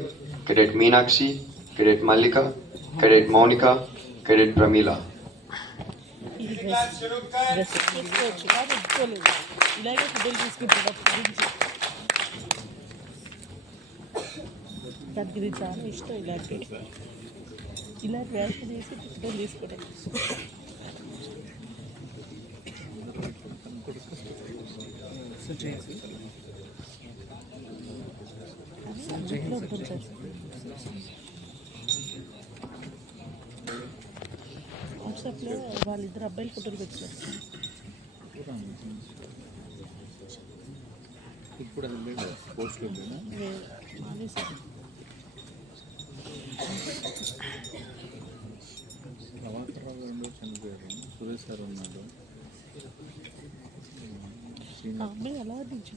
Cadet Meenakshi, Cadet Mallika, Cadet Monica, Cadet Pramila. NCC class शुरू कर dress తీసుకోవచ్చు కాదు పెట్టుకోలేదు ఇలాగే ఫుడ్లు తీసుకుంటాడు దానికి ఇది చాలా ఇష్టం ఇలాంటి వేషం చేసి ఫుడ్లు తీసుకోవడం ఇంట్లో ఉంటుంది సార్ వాట్సాప్లో వాళ్ళిద్దరు అబ్బాయిల ఫోటోలు పెట్టారు ఇప్పుడు అది లేదు పోస్ట్లో ఉండేనా మానేసారు ప్రభాకర్ రావు గారు చనిపోయారు సురేష్ సార్ ఉన్నాడు ఆ అమ్మాయి అలా నుంచి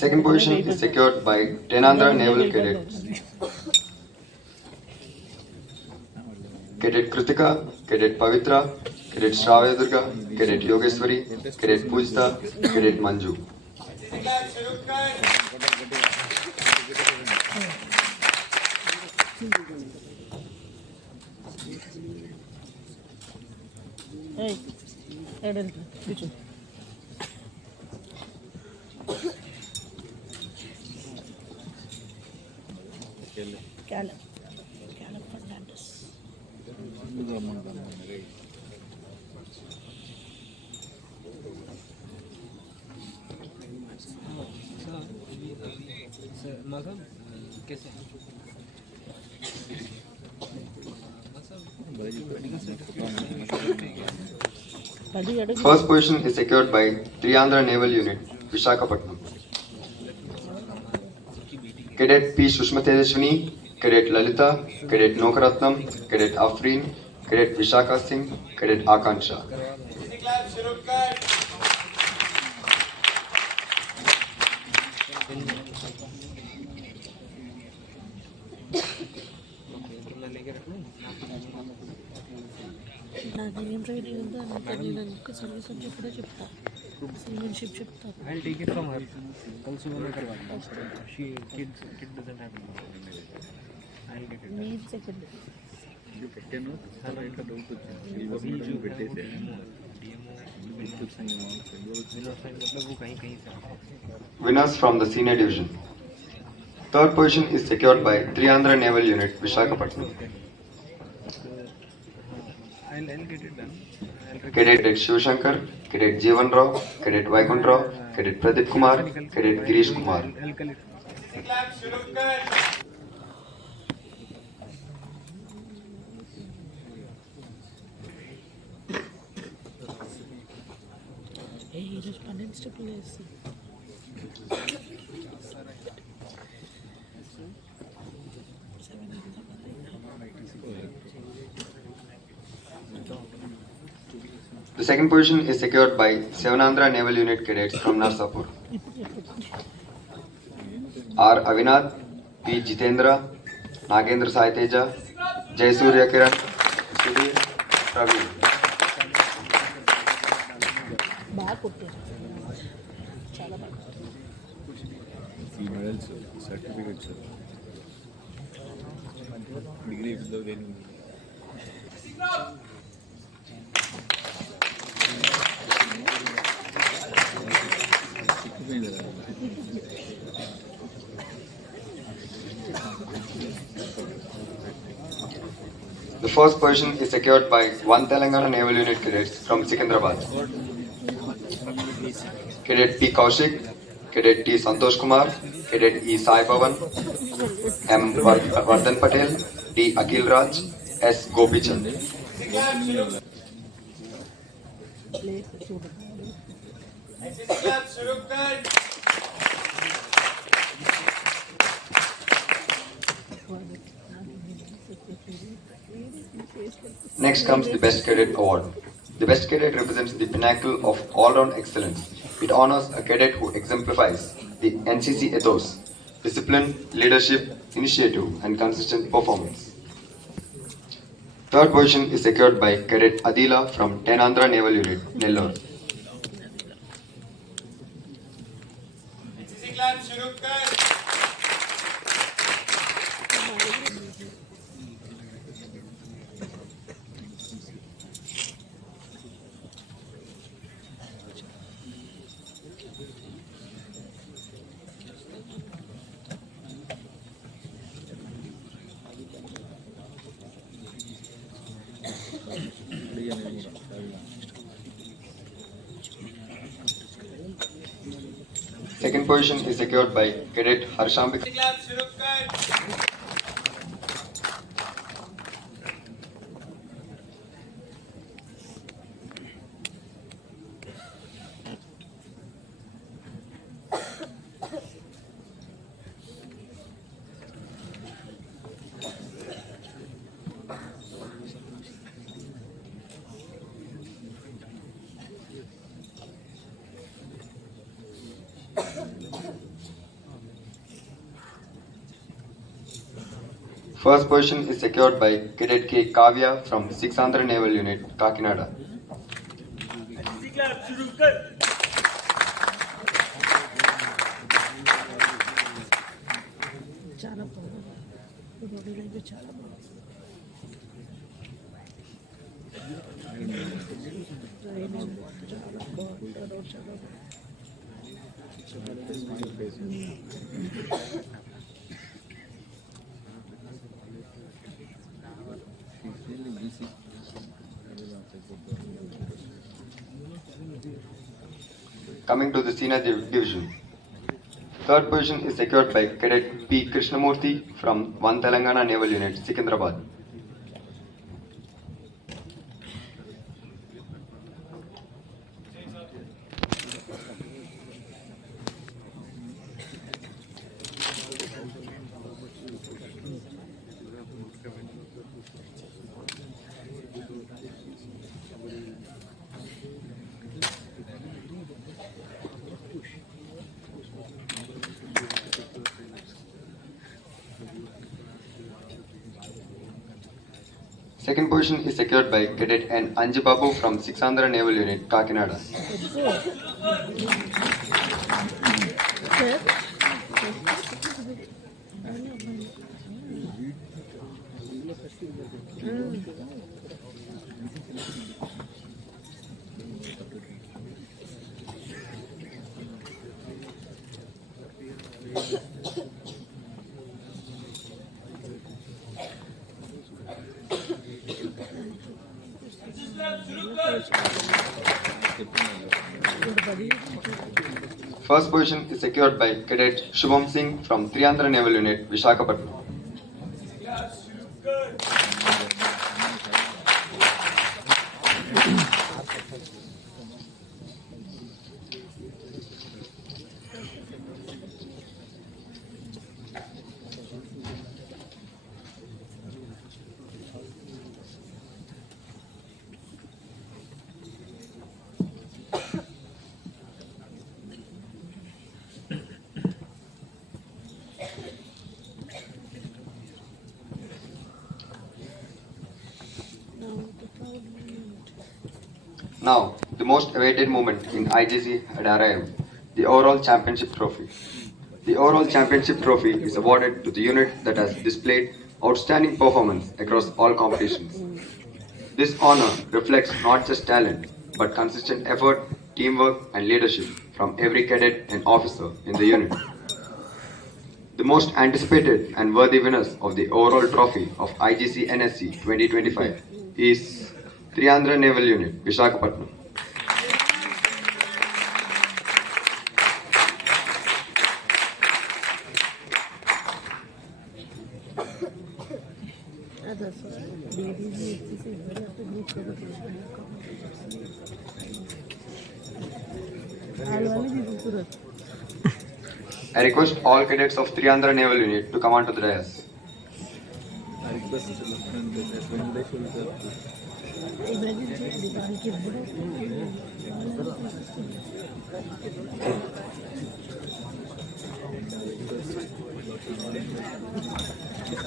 Second position is secured by Tenandra Naval Cadets. Cadet Kritika, Cadet Pavitra, Cadet Shravya Durga, Cadet Yogeshwari, Cadet Pujita, Cadet Manju. NCC class शुरू कर కూర్చో క్యాలప్ ఫర్నాండస్ రమ్మంటాను First position is secured by Triandra Naval Unit, Visakhapatnam. Cadet P. Sushma Tejaswini, Cadet Lalita, Cadet Nokaratnam, Cadet Afreen, Cadet Vishaka Singh, Cadet Akansha. NCC class शुरू कर నాకు ఏం training ఉందో అంతా నేను అందుకు సర్వీస్ అని కూడా చెప్తా సీనియర్షిప్ చెప్తా I'll take it from her. कल सुबह में करवा दूँगा. Kid doesn't have it. I'll get it. నేను సెకండ్ ఇది పెట్టాను చాలా ఇంకా డౌట్ వచ్చింది ఈ వస్తుంది పెట్టేసే मतलब वो कहीं कहीं से Winners from the senior division. Third position is secured by Triandra Naval Unit, Visakhapatnam. I'll get it done. Cadet Shivashankar, Cadet Jeevan Rao, Cadet Vaikunth Rao, Cadet Pradeep Kumar, Cadet Girish Kumar. I'll collect. NCC class शुरू कर ఈరోజు 12 స్టెప్పులు వేసి The second position is secured by Sevanandra Naval Unit cadets from Narsapur. R. Avinath, P. Jitendra, Nagendra Sai Teja, Jay Surya Kiran, Sudhir, Praveen. బాగా కొట్టారు చాలా బాగా ఈ మెడల్స్ సర్టిఫికెట్స్ డిగ్రీ ఇస్తుందో దేని చిక్కిపోయింది కదా The first position is secured by one Telangana Naval Unit cadets from Secunderabad. Cadet P. Kaushik, Cadet T. Santosh Kumar, Cadet E. Sai Pavan, M. Vardhan Patel, D. Akhil Raj, S. Gopichand. NCC class शुरू कर Next comes the Best Cadet Award. The Best Cadet represents the pinnacle of all-round excellence. It honors a cadet who exemplifies the NCC ethos, discipline, leadership, initiative, and consistent performance. Third position is secured by Cadet Adila from Tenandra Naval Unit, Nellore. NCC clap शुरू कर Second position is secured by Cadet Harshambik. NCC clap शुरू कर First position is secured by Cadet K. Kavya from 6th Andhra Naval Unit, Kakinada. NCC clap शुरू कर చాలా బాగుంది body language చాలా బాగుంది ట్రైనింగ్ చాలా బాగుంటారు చాలా Coming to the senior division. Third position is secured by Cadet P. Krishnamurthy from 1 Telangana Naval Unit, Secunderabad. Second position is secured by Cadet N. Anjibabu from 6th Andhra Naval Unit, Kakinada. First position is secured by Cadet Shubham Singh from 3 Andhra Naval Unit, Visakhapatnam. Now, the most awaited moment in IGC had arrived, the overall championship trophy. The overall championship trophy is awarded to the unit that has displayed outstanding performance across all competitions. This honor reflects not just talent, but consistent effort, teamwork, and leadership from every cadet and officer in the unit. The most anticipated and worthy winners of the overall trophy of IGC NSC 2025 is 3 Andhra Naval Unit, Visakhapatnam. I request all cadets of 3 Andhra Naval Unit to come onto the dais. I request Venkatesh sir.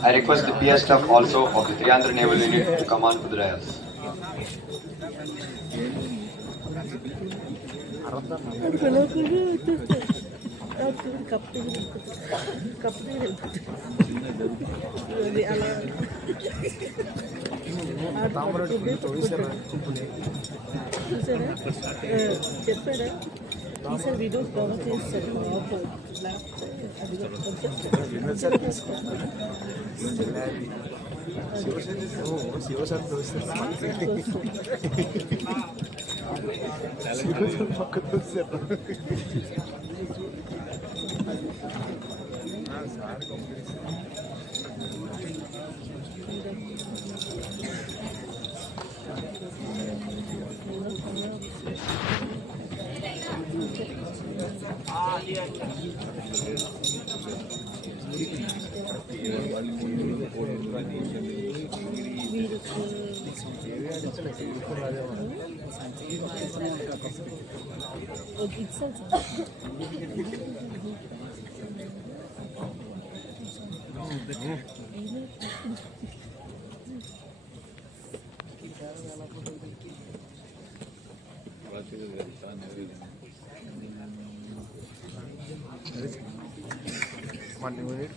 I request the PS staff also of the Triandra Naval Unit to come on to the dais. Cup అది అలా చూసారా చెప్పారా ఈసారి videos cover చేస్తారు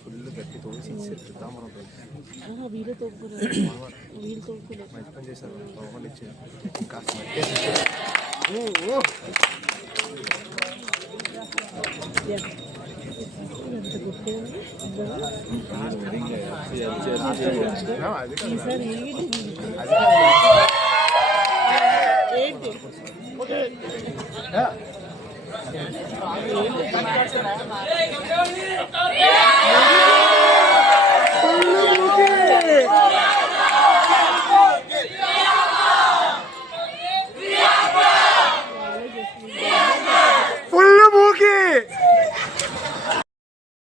full గట్టి తోసి తామరం వీళ్ళతో వీళ్ళతో మంచి పని చేశారు వాళ్ళు ఇచ్చారు కాస్త ఈసారి ఏంటి